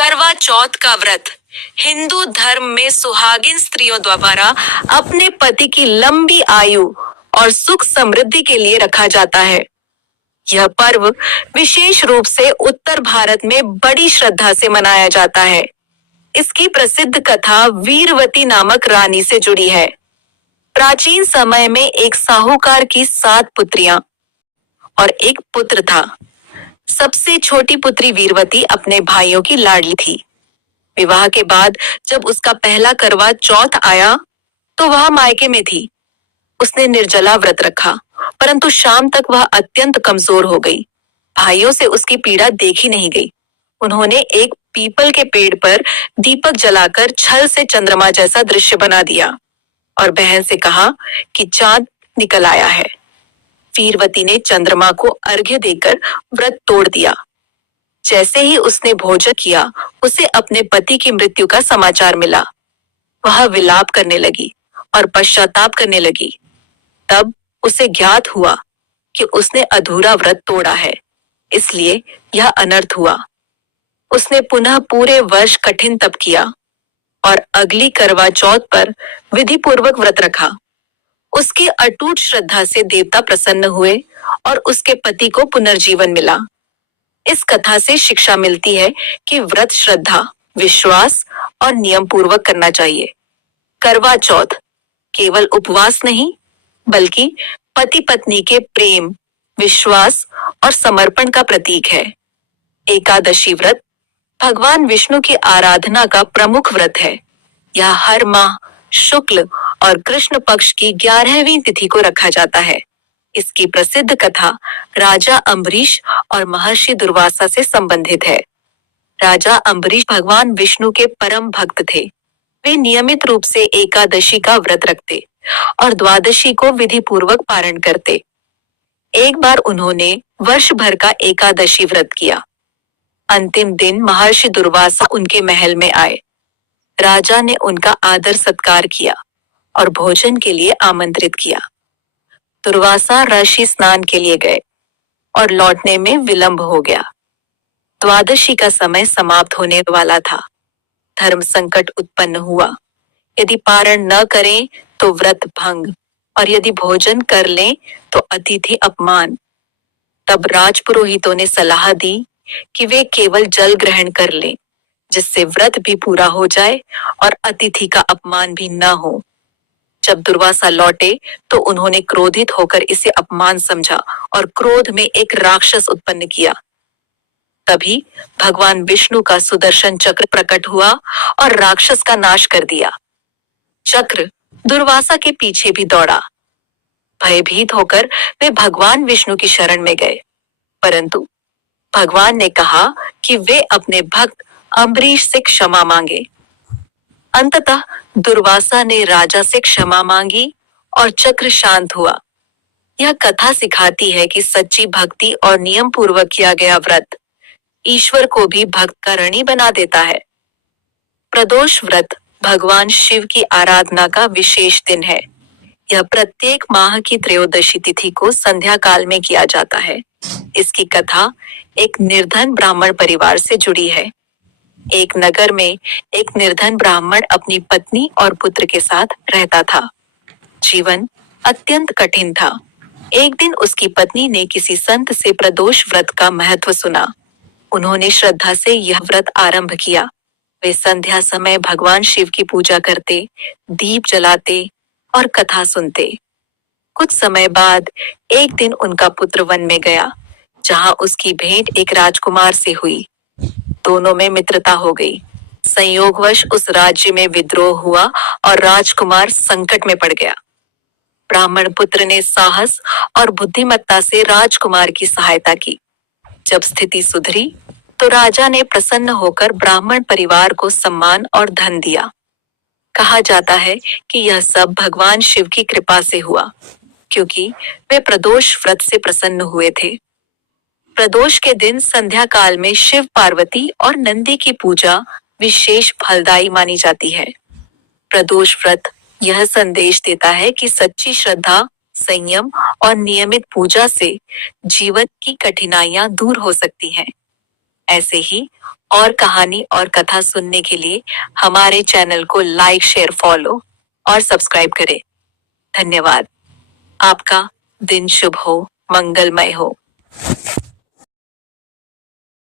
करवा चौथ का व्रत हिंदू धर्म में सुहागिन स्त्रियों द्वारा अपने पति की लंबी आयु और सुख समृद्धि के लिए रखा जाता है। यह पर्व विशेष रूप से उत्तर भारत में बड़ी श्रद्धा से मनाया जाता है। इसकी प्रसिद्ध कथा वीरवती नामक रानी से जुड़ी है। प्राचीन समय में एक साहूकार की 7 पुत्रियां और एक पुत्र था। सबसे छोटी पुत्री वीरवती अपने भाइयों की लाडली थी। विवाह के बाद जब उसका पहला करवा चौथ आया तो वह मायके में थी। उसने निर्जला व्रत रखा, परंतु शाम तक वह अत्यंत कमजोर हो गई। भाइयों से उसकी पीड़ा देखी नहीं गई। उन्होंने एक पीपल के पेड़ पर दीपक जलाकर छल से चंद्रमा जैसा दृश्य बना दिया और बहन से कहा कि चांद निकल आया है। वीरवती ने चंद्रमा को अर्घ्य देकर व्रत तोड़ दिया। जैसे ही उसने भोजन किया, उसे अपने पति की मृत्यु का समाचार मिला। वह विलाप करने लगी और पश्चाताप करने लगी। तब उसे ज्ञात हुआ कि उसने अधूरा व्रत तोड़ा है, इसलिए यह अनर्थ हुआ। उसने पुनः पूरे वर्ष कठिन तप किया और अगली करवा चौथ पर विधि पूर्वक व्रत रखा। उसकी अटूट श्रद्धा से देवता प्रसन्न हुए और उसके पति को पुनर्जीवन मिला। इस कथा से शिक्षा मिलती है कि व्रत श्रद्धा, विश्वास और नियम पूर्वक करना चाहिए। करवा चौथ केवल उपवास नहीं, बल्कि पति पत्नी के प्रेम, विश्वास और समर्पण का प्रतीक है। एकादशी व्रत भगवान विष्णु की आराधना का प्रमुख व्रत है। यह हर माह शुक्ल और कृष्ण पक्ष की 11वीं तिथि को रखा जाता है। इसकी प्रसिद्ध कथा राजा अम्बरीश और महर्षि दुर्वासा से संबंधित है। राजा अम्बरीश भगवान विष्णु के परम भक्त थे। वे नियमित रूप से एकादशी का व्रत रखते और द्वादशी को विधि पूर्वक पारण करते। एक बार उन्होंने वर्ष भर का एकादशी व्रत किया। अंतिम दिन महर्षि दुर्वासा उनके महल में आए। राजा ने उनका आदर सत्कार किया और भोजन के लिए आमंत्रित किया। दुर्वासा ऋषि स्नान के लिए गए और लौटने में विलंब हो गया। द्वादशी का समय समाप्त होने वाला था। धर्म संकट उत्पन्न हुआ। यदि पारण न करें तो व्रत भंग, और यदि भोजन कर लें तो अतिथि अपमान। तब राजपुरोहितों ने सलाह दी कि वे केवल जल ग्रहण कर लें, जिससे व्रत भी पूरा हो जाए और अतिथि का अपमान भी न हो। जब दुर्वासा लौटे तो उन्होंने क्रोधित होकर इसे अपमान समझा और क्रोध में एक राक्षस उत्पन्न किया। तभी भगवान विष्णु का सुदर्शन चक्र प्रकट हुआ और राक्षस का नाश कर दिया। चक्र दुर्वासा के पीछे भी दौड़ा। भयभीत होकर वे भगवान विष्णु की शरण में गए, परंतु भगवान ने कहा कि वे अपने भक्त अम्बरीश से क्षमा मांगे। अंततः दुर्वासा ने राजा से क्षमा मांगी और चक्र शांत हुआ। यह कथा सिखाती है कि सच्ची भक्ति और नियम पूर्वक किया गया व्रत ईश्वर को भी भक्त का ऋणी बना देता है। प्रदोष व्रत भगवान शिव की आराधना का विशेष दिन है। यह प्रत्येक माह की त्रयोदशी तिथि को संध्या काल में किया जाता है। इसकी कथा एक निर्धन ब्राह्मण परिवार से जुड़ी है। एक नगर में एक निर्धन ब्राह्मण अपनी पत्नी और पुत्र के साथ रहता था। जीवन अत्यंत कठिन था। एक दिन उसकी पत्नी ने किसी संत से प्रदोष व्रत का महत्व सुना। उन्होंने श्रद्धा से यह व्रत आरंभ किया। वे संध्या समय भगवान शिव की पूजा करते, दीप जलाते और कथा सुनते। कुछ समय बाद एक दिन उनका पुत्र वन में गया, जहां उसकी भेंट एक राजकुमार से हुई। दोनों में मित्रता हो गई। संयोगवश उस राज्य में विद्रोह हुआ और राजकुमार संकट में पड़ गया। ब्राह्मण पुत्र ने साहस और बुद्धिमत्ता से राजकुमार की सहायता की। जब स्थिति सुधरी तो राजा ने प्रसन्न होकर ब्राह्मण परिवार को सम्मान और धन दिया। कहा जाता है कि यह सब भगवान शिव की कृपा से हुआ, क्योंकि वे प्रदोष व्रत से प्रसन्न हुए थे। प्रदोष के दिन संध्या काल में शिव, पार्वती और नंदी की पूजा विशेष फलदायी मानी जाती है। प्रदोष व्रत यह संदेश देता है कि सच्ची श्रद्धा, संयम और नियमित पूजा से जीवन की कठिनाइयां दूर हो सकती हैं। ऐसे ही और कहानी और कथा सुनने के लिए हमारे चैनल को लाइक, शेयर, फॉलो और सब्सक्राइब करें। धन्यवाद। आपका दिन शुभ हो, मंगलमय हो।